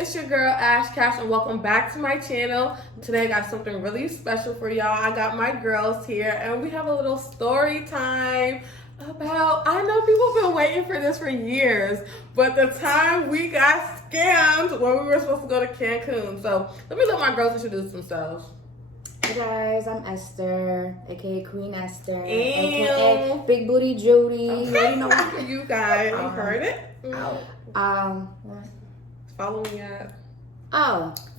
it's your girl Ash Cash and welcome back to my channel. Today I got something really special for y'all. I got my girls here and we have a little story time about, I know people have been waiting for this for years, but the time we got scammed when we were supposed to go to Cancun. So let me let my girls introduce themselves. Hey guys, I'm Esther, aka Queen Esther, Ew. aka Big Booty Judy. Okay. You know what? You guys, you heard it. Follow me at.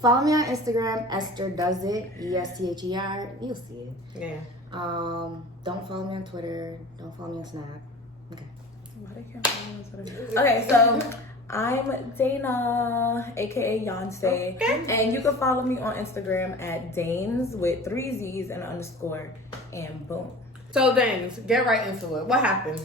Follow me on Instagram, Esther Does It, ESTHER. You'll see it. Yeah. Don't follow me on Twitter. Don't follow me on Snap. Okay. Why they can't follow me on Twitter? Okay, so I'm Dana, aka Yonce, and you can follow me on Instagram at Danes with 3 Z's and an underscore, and boom. So Danes, get right into it. What happened?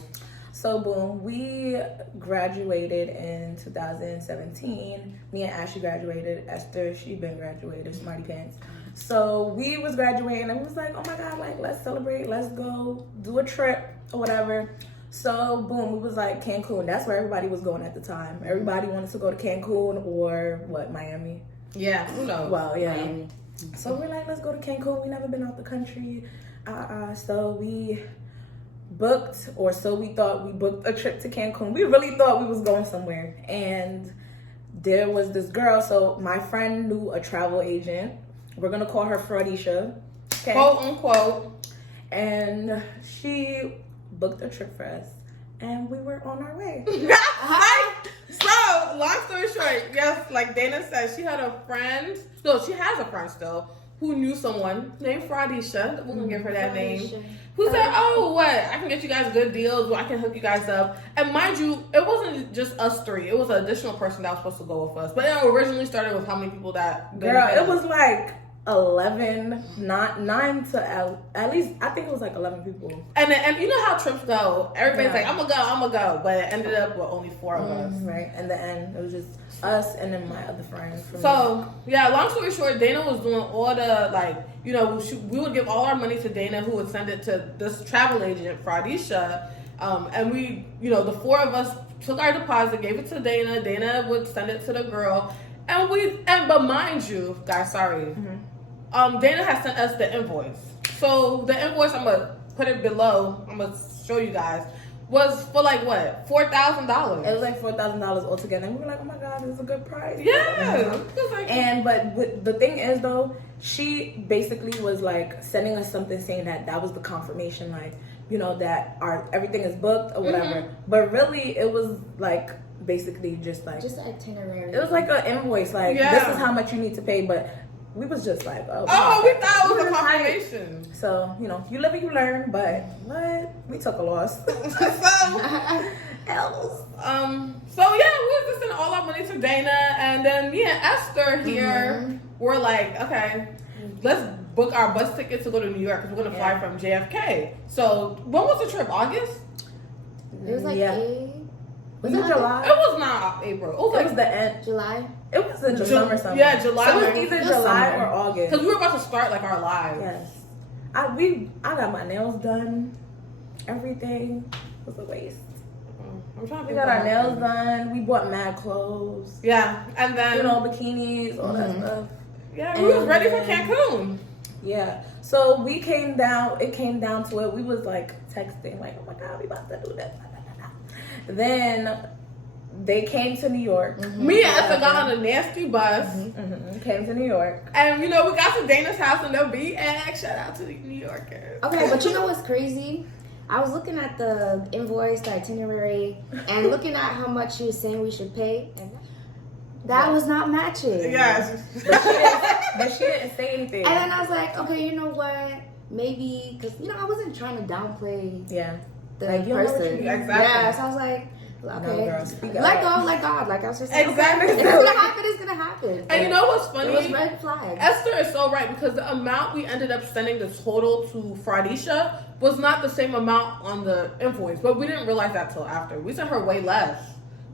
So boom, we graduated in 2017. Me and Ashley graduated. Esther, she been graduated, smarty pants. So we was graduating and we was like, oh my God, like let's celebrate, let's go do a trip or whatever. So boom, we was like Cancun. That's where everybody was going at the time. Everybody wanted to go to Cancun or what, Miami? Yeah, who knows? Well, yeah. Miami. So we're like, let's go to Cancun. We never been out the country. So we booked, or so we thought, we booked a trip to Cancun. We really thought we was going somewhere. And there was this girl. So my friend knew a travel agent. We're going to call her Fraudisha. Okay? Quote unquote. And she booked a trip for us, and we were on our way. So, long story short, yes, like Dana said, she had a friend. No, she has a friend still who knew someone named Fraudisha. We're gonna give her that name. Who said, "Oh, what? I can get you guys good deals. I can hook you guys up." And mind you, it wasn't just us three. It was an additional person that was supposed to go with us. But it originally started with how many people that. Girl, it was like 11, not 9 to at least, I think it was like 11 people. And you know how trips go. Everybody's like, I'm gonna go. But it ended up with only 4 of us. Right. In the end, it was just us and then my other friend. So, yeah, long story short, Dana was doing all the, like, you know, we would give all our money to Dana, who would send it to this travel agent, Fraudisha. And we, you know, the 4 of us took our deposit, gave it to Dana. Dana would send it to the girl. But mind you, guys, sorry. Dana has sent us the invoice. So the invoice, I'm gonna put it below. I'm gonna show you guys. Was for like what? $4,000. It was like $4,000 altogether. And we were like, oh my God, this is a good price. Yeah. But the thing is though, she basically was like sending us something saying that was the confirmation, like, you know, that everything is booked or whatever. But really, it was like basically just an itinerary. It was like an invoice, like this is how much you need to pay, but we was just like, we thought it was a confirmation. So, you know, you live and you learn, but what? We took a loss. So yeah, we were just sending all our money to Dana, and then me and Esther here were like, okay, let's book our bus ticket to go to New York because we're gonna fly from JFK. So when was the trip? August? It was like Was it July? It was not April. It was the end. July? It was in summer. Yeah, July. So it was either July or August. Because we were about to start like our lives. Yes. I got my nails done. Everything was a waste. I'm trying to We got our nails done. We bought mad clothes. Yeah, and then you know, bikinis, all that stuff. Yeah, we was ready for Cancun. Yeah. So we came down. It came down to it. We was like texting, like, "Oh my God, we about to do this." Then they came to New York. Me and Esther got on a nasty bus. Came to New York. And, you know, we got to Dana's house in the BX. Shout out to the New Yorkers. Okay, but you know what's crazy? I was looking at the invoice, the itinerary, and looking at how much she was saying we should pay. And that was not matching. Yes. But she didn't say anything. And then I was like, okay, you know what? Maybe, because, you know, I wasn't trying to downplay the person. Exactly. Yeah, so I was like, okay, no, girl, speak let out. go, let God. Like I was just saying, exactly. Okay, if it's gonna happen, it's gonna happen. And you know what's funny? It was red flag. Esther is so right because the amount we ended up sending the total to Fraudisha was not the same amount on the invoice, but we didn't realize that till after. We sent her way less.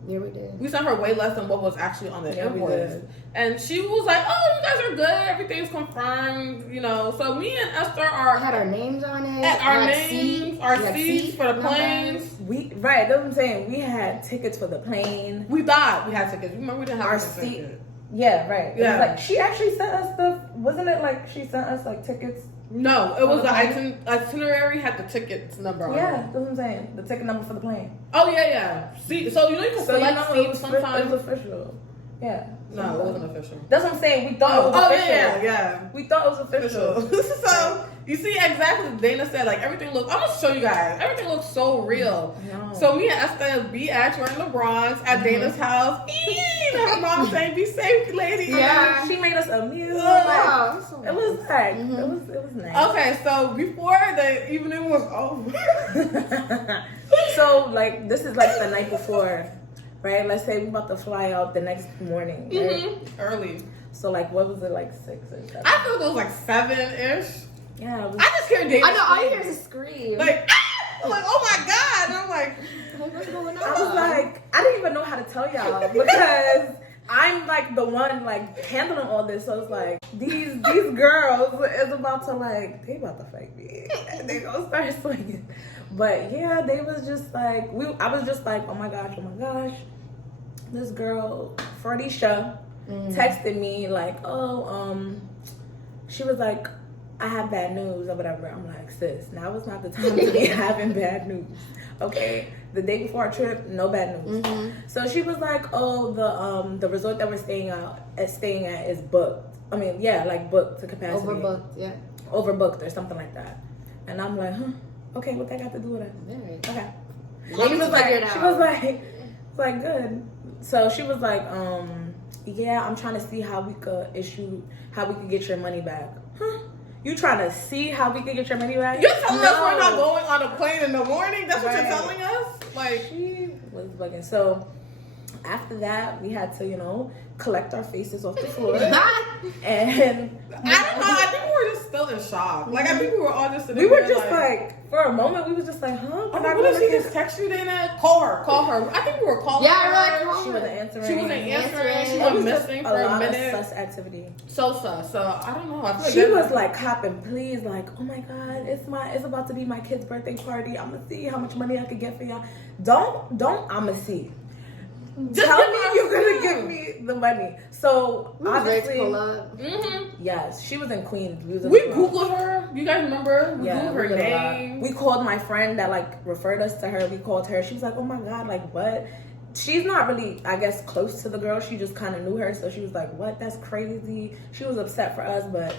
Yeah, we did. We sent her way less than what was actually on the invoice. And she was like, oh, you guys are good. Everything's confirmed, you know. So me and Esther had our names on it. Our names, our seats for the planes. That's what I'm saying. We had tickets for the plane. We thought we had tickets. Remember, we didn't have our seat. Yeah, right. Yeah. It was like she actually sent us wasn't it like she sent us like tickets? No, it was the plane? itinerary had the tickets number on Yeah, it. that's what I'm saying. The ticket number for the plane. Oh yeah. See, so you can select seats sometimes. It was official. Yeah. No, it wasn't official. That's what I'm saying. We thought it was official. Yeah. We thought it was official. So you see exactly what Dana said. Like everything looked. I'm gonna show you guys. Everything looks so real. No. So me and Esther we're in the Bronx at Dana's house. Her mom saying, "Be safe, lady." Yeah. She made us a meal. Oh, It was like it was nice. Okay, so before the evening was over. So like this is like the night before, right? Let's say we're about to fly out the next morning, right? Early. So like what was it, like 6 or 7? I feel it was like 7-ish. Yeah, it was, I just hear Dana. I know, all you hear is a scream. like, I'm like, oh my god, and I'm like, What's going on? I was like, I didn't even know how to tell y'all because I'm like the one like handling all this. So it's like these girls is about to like they about to fight me. And they gonna start swinging. But yeah, they was just like I was just like, oh my gosh. This girl, Fradisha, texted me like, she was like, I have bad news or whatever. I'm like, sis, now is not the time to be having bad news. Okay. The day before our trip, no bad news. So she was like, oh, the resort that we're staying at is booked. I mean, yeah, like booked to capacity. Overbooked, yeah. Overbooked or something like that. And I'm like, huh? Okay, what that got to do with it? Right. Okay. She was like, good. So she was like, yeah, I'm trying to see how we could get your money back. Huh? You trying to see how we could get your money back? you're telling us we're not going on a plane in the morning? That's what you're telling us? Like, she was bugging. So after that, we had to, collect our faces off the floor. And I don't know. I think we were just still in shock. Like, I think we were all just sitting we were there, just like, for a moment, we was just like, huh? I'm like, what did she just text you, Dana? Call her. I think we were calling her. Yeah, we're like, She wasn't answering. She wasn't answering. She It was was just missing a for a lot minute. of sus activity. So I don't know. I feel like She was like copping, please, like, oh my god, it's about to be my kid's birthday party. I'm gonna see how much money I could get for y'all. Don't I'ma see. Just tell give me her you're gonna food. give me the money. So we was ready to obviously, pull up. yes, she was in Queens. We Googled her. You guys remember? We Yeah, Googled her name. we called my friend that like referred us to her. We called her. She was like, oh my god, like what? She's not really, I guess, close to the girl. She just kind of knew her, so she was like, what? That's crazy. She was upset for us, but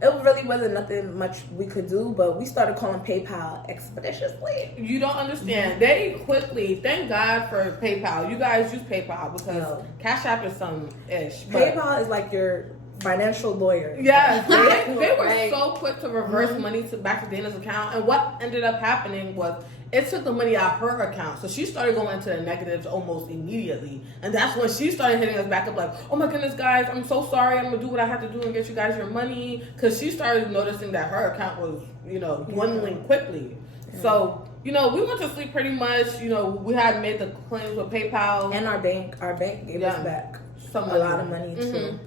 it really wasn't nothing much we could do. But we started calling PayPal expeditiously. You don't understand. They quickly, thank God for PayPal. You guys use PayPal because Cash App is some ish. PayPal is like your financial lawyer. Yes, they were Right. so quick to reverse money back to Dana's account. And what ended up happening was it took the money out of her account. So she started going into the negatives almost immediately. And that's when she started hitting us back up like, oh my goodness, guys, I'm so sorry. I'm going to do what I have to do and get you guys your money. Because she started noticing that her account was, dwindling quickly. Yeah. So, we went to sleep pretty much. We had made the claims with PayPal. And our bank gave us back a lot of money too.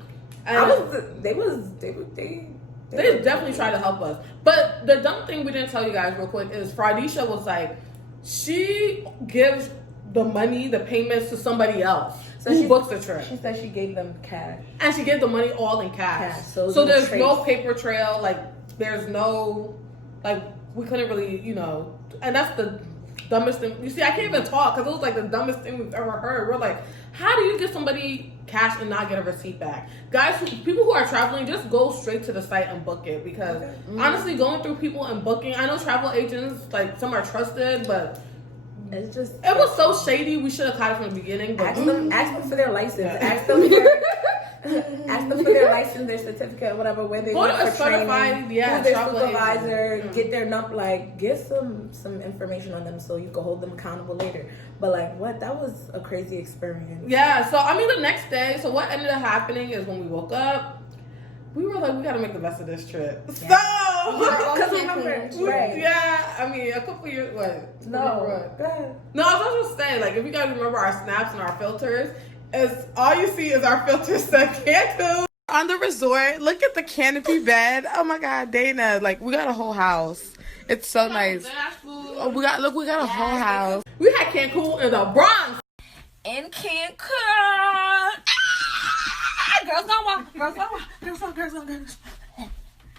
And they definitely tried to help us. But the dumb thing we didn't tell you guys real quick is Fradisha was like, she gives the money, the payments to somebody else who books the trip. She said she gave them cash. And she gave the money all in cash. So there's no paper trail. Like, there's no, like, we couldn't really, and that's the dumbest thing. You see, I can't even talk because it was like the dumbest thing we've ever heard. We're like, how do you give somebody cash and not get a receipt back? Guys, people who are traveling, just go straight to the site and book it because honestly, going through people and booking, I know travel agents, like some are trusted, but it was so shady. We should have caught it from the beginning. But ask them for their license. Yeah. Ask them for their license, their certificate, whatever, where they went for training, who's their supervisor, get their number, like, get some information on them so you can hold them accountable later. But, like, what? That was a crazy experience. Yeah, so, the next day, so what ended up happening is when we woke up, we were like, we got to make the best of this trip. Yeah. So, because remember, right. Yeah, a couple years, what? No, go ahead. No, I was just saying, like, if you guys remember our snaps and our filters, all you see is our filters that Cancun. On the resort, look at the canopy bed. Oh my God, Dana, like, we got a whole house. It's so nice. Oh, we got a whole house. We had Cancun in the Bronx. In Cancun. Girls gonna walk. Girls gonna walk. Girls gonna walk.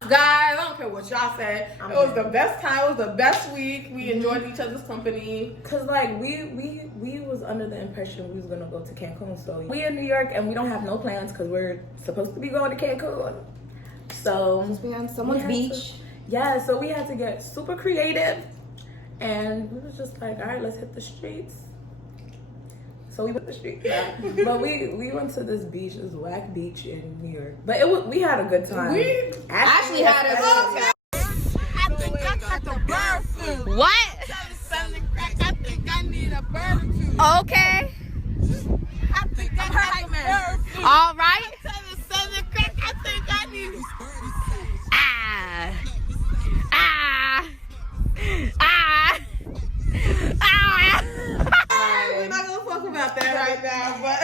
Guys, I don't care what y'all say. It was the best time. It was the best week. We enjoyed each other's company. Cause like we was under the impression we was gonna go to Cancun. So we in New York and we don't have no plans because we're supposed to be going to Cancun. So we on someone's beach. Yeah, so we had to get super creative, and we was just like, all right, let's hit the streets. So we went the streets, but we went to this beach, this whack beach in New York. But we had a good time. We actually had a good time. I think I got the bird flu. What? I think I need a barbecue. Okay. I think I got the bird flu. All right. Southern crack. I think I need. Ah. Ah. Ah. Ah. We're not gonna talk about that right now, but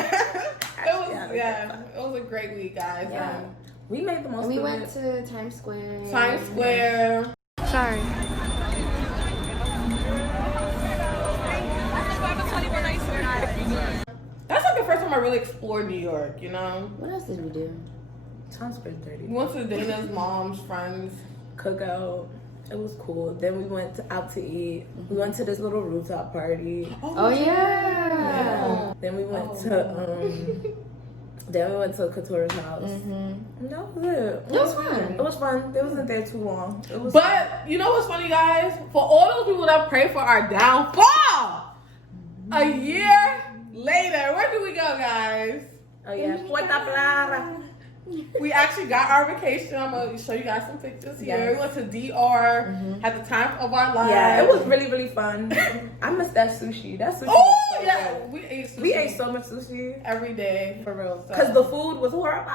it was a great week, guys. Yeah. We made the most of it. We went to Times Square. Times Square. Sorry. That's like the first time I really explored New York, you know? What else did we do? Times Square dirty. We went to Dana's mom's friends. Cookout. It was cool. Then we went out to eat. We went to this little rooftop party. Oh yeah. Then we went to Couture's house. That was it. It was fun. It was fun. It wasn't there too long. It was But you know what's funny, guys? For all those people that pray for our downfall, a year later, where do we go, guys? Oh yeah, Puerto Plata. We actually got our vacation. I'm gonna show you guys some pictures here. Yes. We went to DR, had the time of our lives. Yeah, it was really, really fun. I miss that sushi. That sushi. Oh was so yeah, good. we ate sushi. We ate so much sushi every day. for real. So- Cause the food was horrible.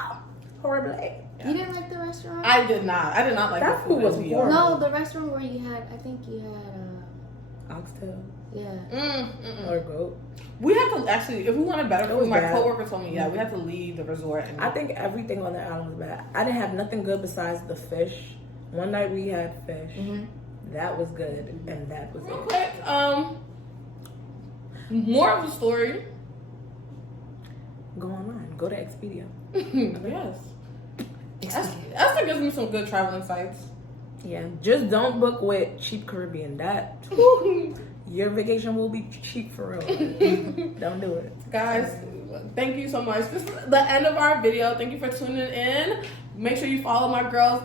You didn't like the restaurant? I did not. I did not like That the food. food was in New York. horrible. No, the restaurant where you had. I think you had. Oxtail Yeah. or goat. We had to actually, if we wanted better It food, was my bad. coworker told me, we had to leave the resort. And I think everything on the island was bad. I didn't have nothing good besides the fish. One night we had fish. That was good, and that was real it. quick, more of the story. Go online. Go to Expedia. Yes. Esther gives me some good traveling sites. Yeah, just don't book with Cheap Caribbean. That your vacation will be cheap for real. Don't do it. Guys, thank you so much. This is the end of our video. Thank you for tuning in. Make sure you follow my girls